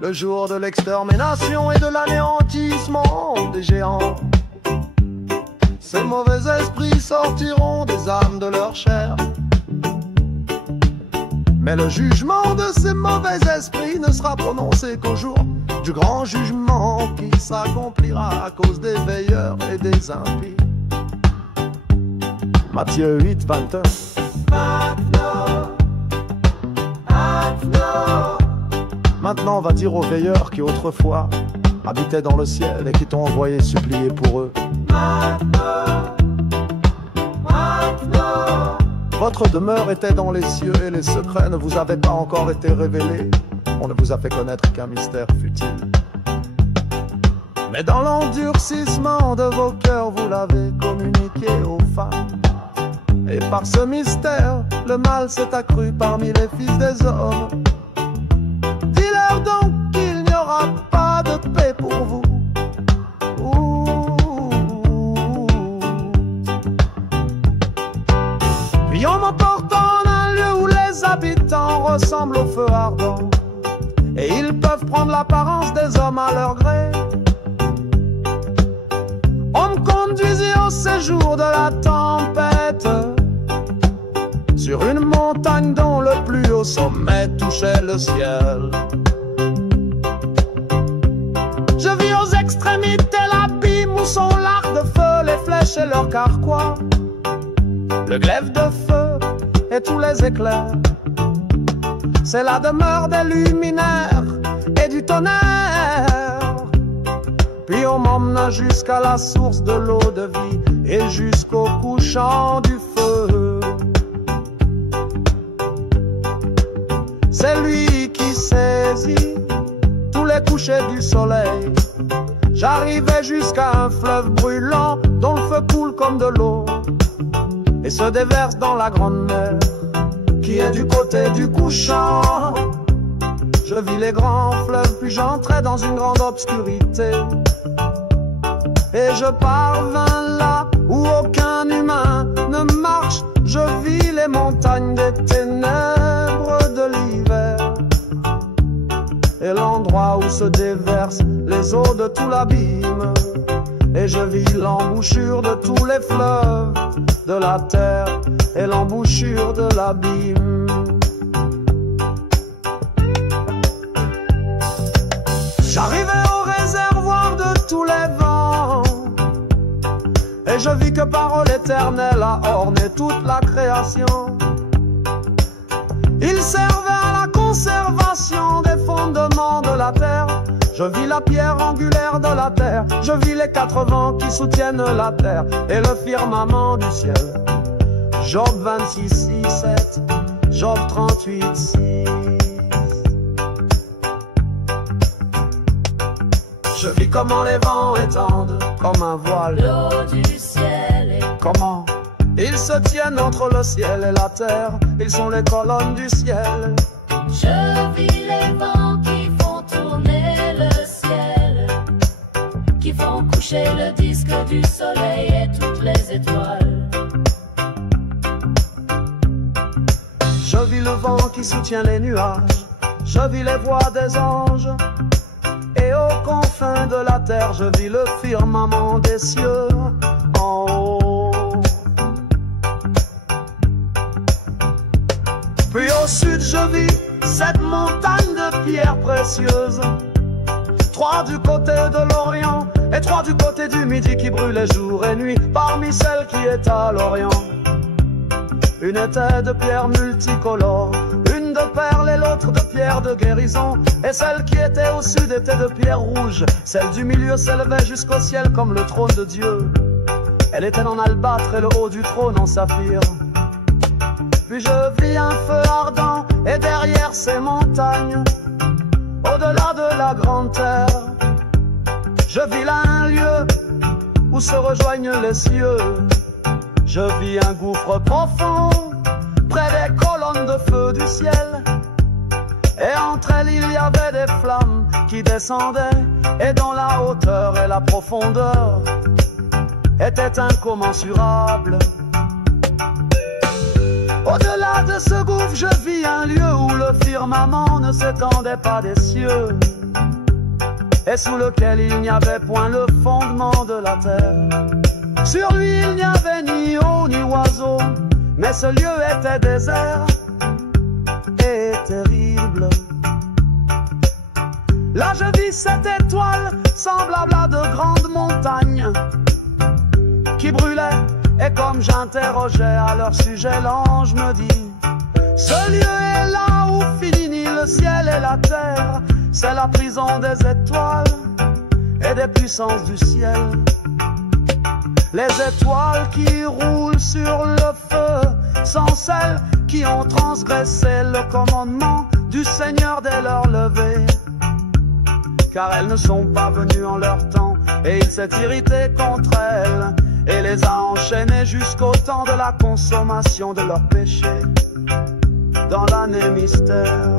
le jour de l'extermination et de l'anéantissement des géants. Ces mauvais esprits sortiront des âmes de leur chair. Mais le jugement de ces mauvais esprits ne sera prononcé qu'au jour du grand jugement qui s'accomplira à cause des veilleurs et des impies. Matthieu 8, 21. Maintenant va dire aux veilleurs qui autrefois habitaient dans le ciel et qui t'ont envoyé supplier pour eux. Votre demeure était dans les cieux et les secrets ne vous avaient pas encore été révélés. On ne vous a fait connaître qu'un mystère futile. Mais dans l'endurcissement de vos cœurs, vous l'avez communiqué aux femmes. Et par ce mystère, le mal s'est accru parmi les fils des hommes. Dis-leur donc qu'il n'y aura pas de paix pour vous. Puis on m'emporte en un lieu où les habitants ressemblent au feu ardent. Et ils peuvent prendre l'apparence des hommes à leur gré. On me conduisit au séjour de la tempête, sur une montagne dont le plus haut sommet touchait le ciel. Je vis aux extrémités l'abîme où sont l'arc de feu, les flèches et leurs carquois, le glaive de feu et tous les éclairs. C'est la demeure des luminaires et du tonnerre. Puis on m'emmena jusqu'à la source de l'eau de vie et jusqu'au couchant du feu. C'est lui qui saisit tous les couchers du soleil. J'arrivais jusqu'à un fleuve brûlant dont le feu coule comme de l'eau et se déverse dans la grande mer qui est du côté du couchant. Je vis les grands fleuves, puis j'entrais dans une grande obscurité. Et je parvins là où aucun humain ne marche. Je vis les montagnes des ténèbres de l'hiver et l'endroit où se déversent les eaux de tout l'abîme. Et je vis l'embouchure de tous les fleuves de la terre et l'embouchure de l'abîme. J'arrivais au réservoir de tous les vents et je vis que parole éternelle a orné toute la création. Il servait à la conservation des fondements de la terre. Je vis la pierre angulaire de la terre. Je vis les quatre vents qui soutiennent la terre et le firmament du ciel. Job 26, 6, 7, Job 38, 6. Je vis comment les vents étendent comme un voile l'eau du ciel et comment ils se tiennent entre le ciel et la terre. Ils sont les colonnes du ciel. je vis les vents qui font tourner le ciel, qui font coucher le disque du soleil et toutes les étoiles. Je vis le vent qui soutient les nuages. Je vis les voix des anges. Et aux confins de la terre, je vis le firmament des cieux en haut. Puis au sud, je vis cette montagne de pierres précieuses. 3 du côté de l'Orient et 3 du côté du Midi qui brûlaient jour et nuit parmi celles qui étaient à l'Orient. Une était de pierres multicolores, une de perles et l'autre de pierres de guérison. Et celle qui était au sud était de pierre rouge. Celle du milieu s'élevait jusqu'au ciel comme le trône de Dieu. Elle était en albâtre et le haut du trône en saphir. Puis je vis un feu ardent et derrière ces montagnes, au-delà de la grande terre, je vis là un lieu où se rejoignent les cieux. Je vis un gouffre profond près des colonnes de feu du ciel. Et entre elles il y avait des flammes qui descendaient, et dont la hauteur et la profondeur étaient incommensurables. Au-delà de ce gouffre, je vis un lieu où le firmament ne s'étendait pas des cieux, et sous lequel il n'y avait point le fondement de la terre. Sur lui il n'y avait ni eau ni oiseau, mais ce lieu était désert et terrible. Là je vis cette étoile semblable à de grandes montagnes qui brûlaient, et comme j'interrogeais à leur sujet, l'ange me dit: ce lieu est là où finit le ciel et la terre, c'est la prison des étoiles et des puissances du ciel. Les étoiles qui roulent sur le feu sont celles qui ont transgressé le commandement du Seigneur dès leur lever, car elles ne sont pas venues en leur temps, et il s'est irrité contre elles et les a enchaînées jusqu'au temps de la consommation de leurs péchés dans l'année mystère.